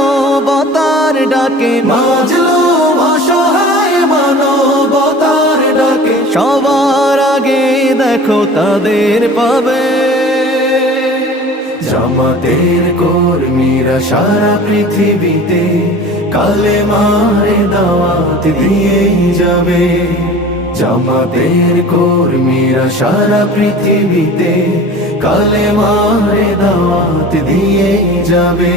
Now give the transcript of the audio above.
মানবতার ডাকে মাজলো অসহায় মানবতার ডাকে। সবার আগে দেখো তাদের পাবে। জামাতের কর্মীরা সারা পৃথিবীতে কালে মারে দাওয়াত দিয়ে যাবে। জামাতের কর্মীরা সারা পৃথিবীতে কালে মারে দাওয়াত দিয়ে যাবে।